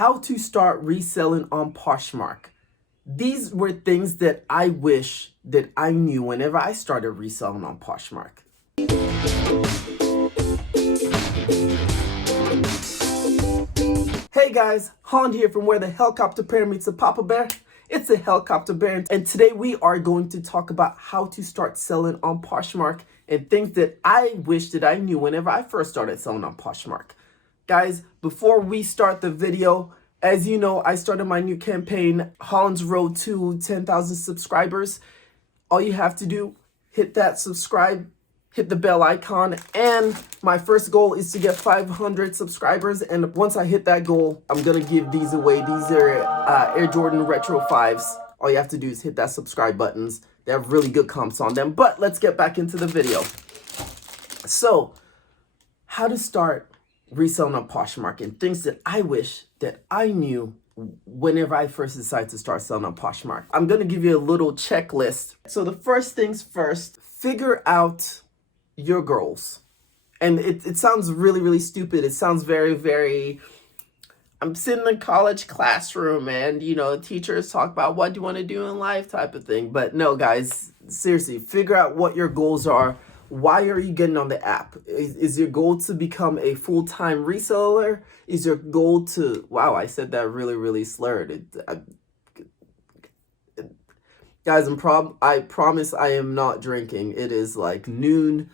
how to start reselling on Poshmark. These were things that I wish that I knew whenever I started reselling on Poshmark. Hey guys, Holland here from where the helicopter bear meets the Papa Bear. It's the helicopter bear, and today we are going to talk about how to start selling on Poshmark and things that I wish that I knew whenever I first started selling on Poshmark. Guys, before we start the video, as you know, I started my new campaign, Holland's Road to 10,000 subscribers. All you have to do, hit that subscribe, hit the bell icon, and my first goal is to get 500 subscribers. And once I hit that goal, I'm gonna give these away. These are Air Jordan Retro 5s. All you have to do is hit that subscribe buttons. They have really good comps on them. But let's get back into the video. So, how to start reselling on Poshmark and things that I wish that I knew whenever I first decided to start selling on Poshmark. I'm gonna give you a little checklist. So the first things first, figure out your goals. And it sounds really, really stupid. It sounds very, I'm sitting in a college classroom and, you know, teachers talk about what do you want to do in life type of thing. But no, guys, seriously, figure out what your goals are. Why are you getting on the app? Is your goal to become a full-time reseller? Is your goal to, wow, I said that really slurred. Guys, I promise I am not drinking. It is like noon.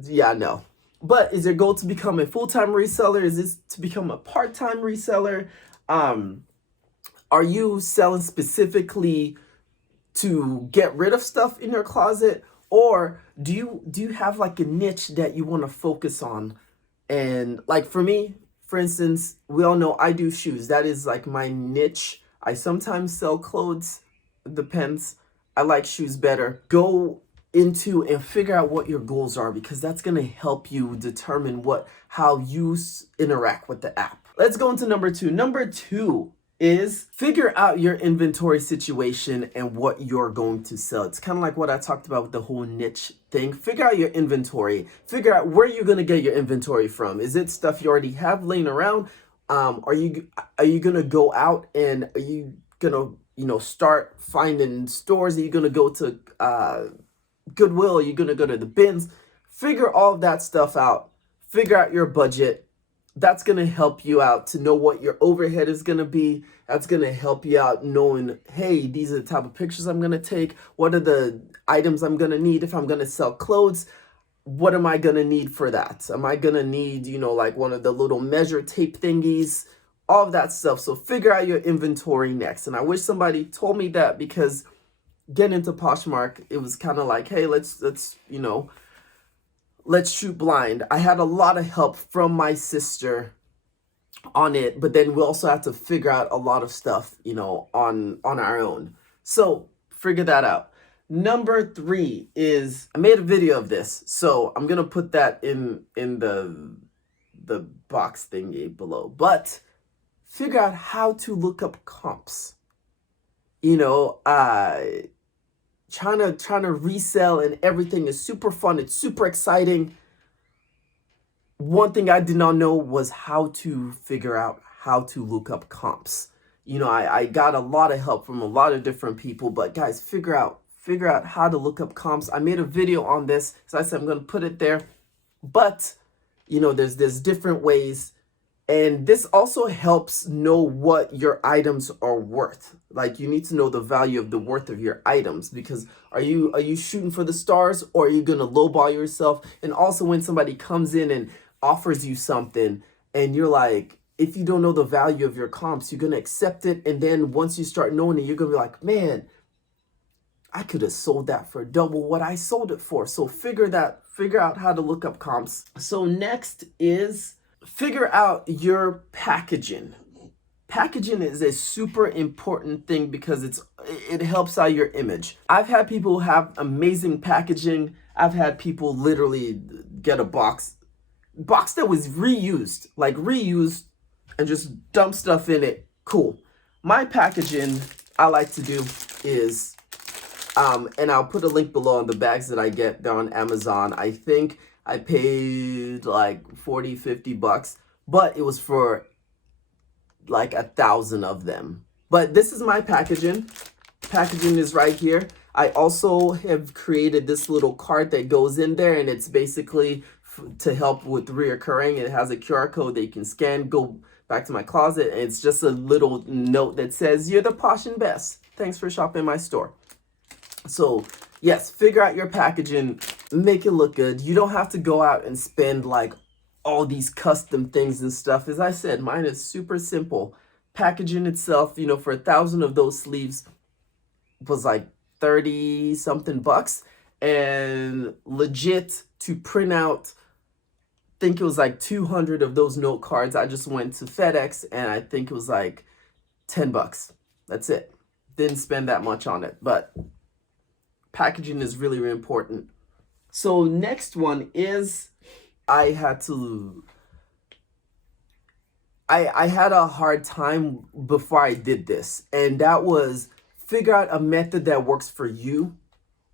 Yeah, no. But is your goal to become a full-time reseller? Is this to become a part-time reseller? Are you selling specifically to get rid of stuff in your closet? Or do you have like a niche that you want to focus on? And like for me, for instance, we all know I do shoes. That is like my niche. I sometimes sell clothes. It depends. I like shoes better. Go into and figure out what your goals are, because that's going to help you determine how you interact with the app. Let's go into number two. Number two is figure out your inventory situation and what you're going to sell. It's kind of like what I talked about with the whole niche thing. Figure out your inventory. Figure out where you're going to get your inventory from. Is it stuff you already have laying around? Are you going to go out and are you going to, start finding stores? Are you going to go to Goodwill? Are you going to go to the bins? Figure all of that stuff out. Figure out your budget. That's going to help you out to know what your overhead is going to be. That's going to help you out knowing, hey, these are the type of pictures I'm going to take. What are the items I'm going to need if I'm going to sell clothes? What am I going to need for that? Am I going to need, like one of the little measure tape thingies? All of that stuff. So figure out your inventory next. And I wish somebody told me that, because getting into Poshmark, it was kind of like, hey, let's shoot blind. I had a lot of help from my sister on it, but then we also have to figure out a lot of stuff, on our own. So figure that out. Number three is, I made a video of this, so I'm gonna put that in the box thingy below. But figure out how to look up comps. Trying to resell and everything is super fun. It's super exciting. One thing I did not know was how to figure out how to look up comps. I got a lot of help from a lot of different people, but guys, figure out how to look up comps. I made a video on this, so I said I'm going to put it there. But, there's different ways. And this also helps know what your items are worth. Like, you need to know the value of the worth of your items, because are you shooting for the stars, or are you going to lowball yourself? And also, when somebody comes in and offers you something and you're like, if you don't know the value of your comps, you're going to accept it. And then once you start knowing it, you're going to be like, man, I could have sold that for double what I sold it for. So figure out how to look up comps. So next is figure out your packaging. Packaging is a super important thing because it helps out your image. I've had people have amazing packaging. I've had people literally get a box that was reused, and just dump stuff in it. Cool. My packaging I like to do is, and I'll put a link below on the bags that I get. They're on Amazon. I think I paid like $40-50, but it was for like 1,000 of them. But this is my packaging. Packaging is right here. I also have created this little card that goes in there, and it's basically to help with reoccurring. It has a QR code that you can scan, go back to my closet, and it's just a little note that says, "You're the Posh and Best. Thanks for shopping my store." So yes, figure out your packaging, make it look good. You don't have to go out and spend like all these custom things and stuff. As I said, mine is super simple. Packaging itself, you know, for 1,000 of those sleeves was like 30 something bucks, and legit to print out, I think it was like 200 of those note cards. I just went to FedEx and I think it was like 10 bucks. That's it. Didn't spend that much on it, but packaging is really, really important. So next one is I had a hard time before I did this, and that was figure out a method that works for you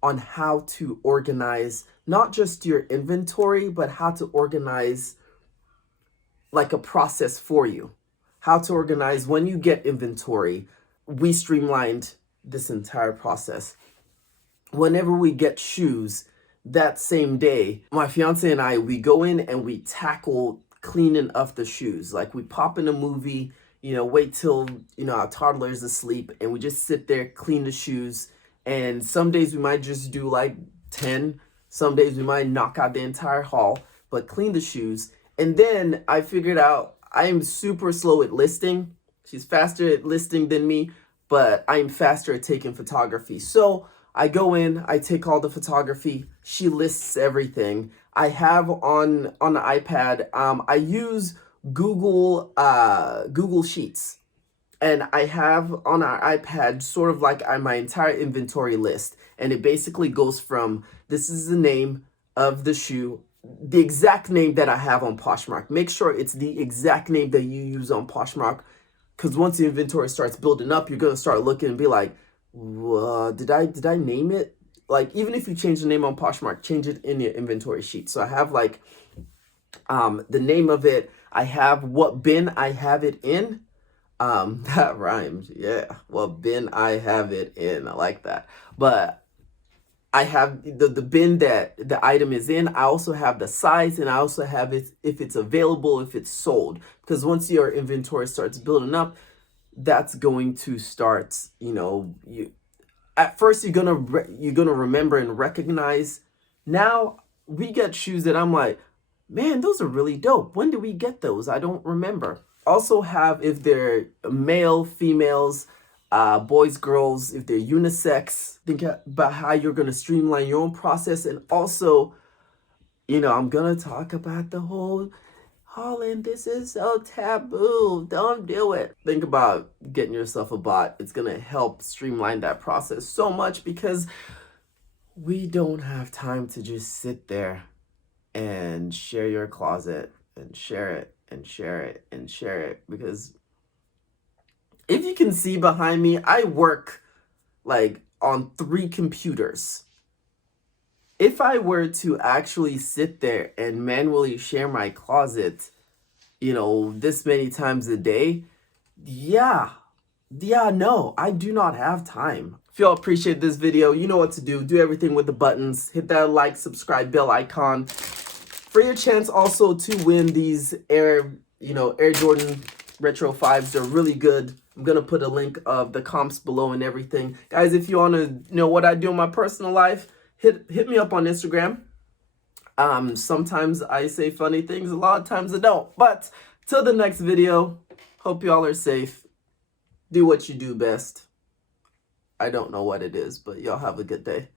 on how to organize not just your inventory, but how to organize like a process for you. How to organize when you get inventory. We streamlined this entire process. Whenever we get shoes, that same day, my fiance and I, we go in and we tackle cleaning up the shoes. Like we pop in a movie, you know, wait till, you know, our toddler is asleep, and we just sit there, clean the shoes. And some days we might just do like 10. Some days we might knock out the entire haul, but clean the shoes. And then I figured out I am super slow at listing. She's faster at listing than me, but I'm faster at taking photography. So I go in, I take all the photography, she lists everything. I have on the iPad, I use Google Sheets, and I have on our iPad sort of like my entire inventory list, and it basically goes from, this is the name of the shoe, the exact name that I have on Poshmark. Make sure it's the exact name that you use on Poshmark, because once the inventory starts building up, you're gonna start looking and be like, did I name it? Like, even if you change the name on Poshmark, change it in your inventory sheet. So I have like the name of it. I have what bin I have it in. That rhymes. Yeah. What bin I have it in. I like that. But I have the bin that the item is in. I also have the size, and I also have it if it's available, if it's sold. Because once your inventory starts building up, that's going to start, you know, at first you're gonna remember and recognize. Now we get shoes that I'm like, man, those are really dope. When did we get those? I don't remember. Also have, if they're male, females, boys, girls, if they're unisex, think about how you're gonna streamline your own process. And also, you know, I'm gonna talk about the whole Holland, this is so taboo. Don't do it. Think about getting yourself a bot. It's going to help streamline that process so much, because we don't have time to just sit there and share your closet and share it and share it and share it. Because if you can see behind me, I work like on 3 computers. If I were to actually sit there and manually share my closet, you know, this many times a day, no, I do not have time. If y'all appreciate this video, you know what to do. Do everything with the buttons. Hit that like, subscribe, bell icon. For your chance also to win these Air Jordan Retro 5s. They're really good. I'm going to put a link of the comps below and everything. Guys, if you want to know what I do in my personal life, hit me up on Instagram. Sometimes I say funny things, a lot of times I don't. But till the next video, hope y'all are safe. Do what you do best. I don't know what it is, but y'all have a good day.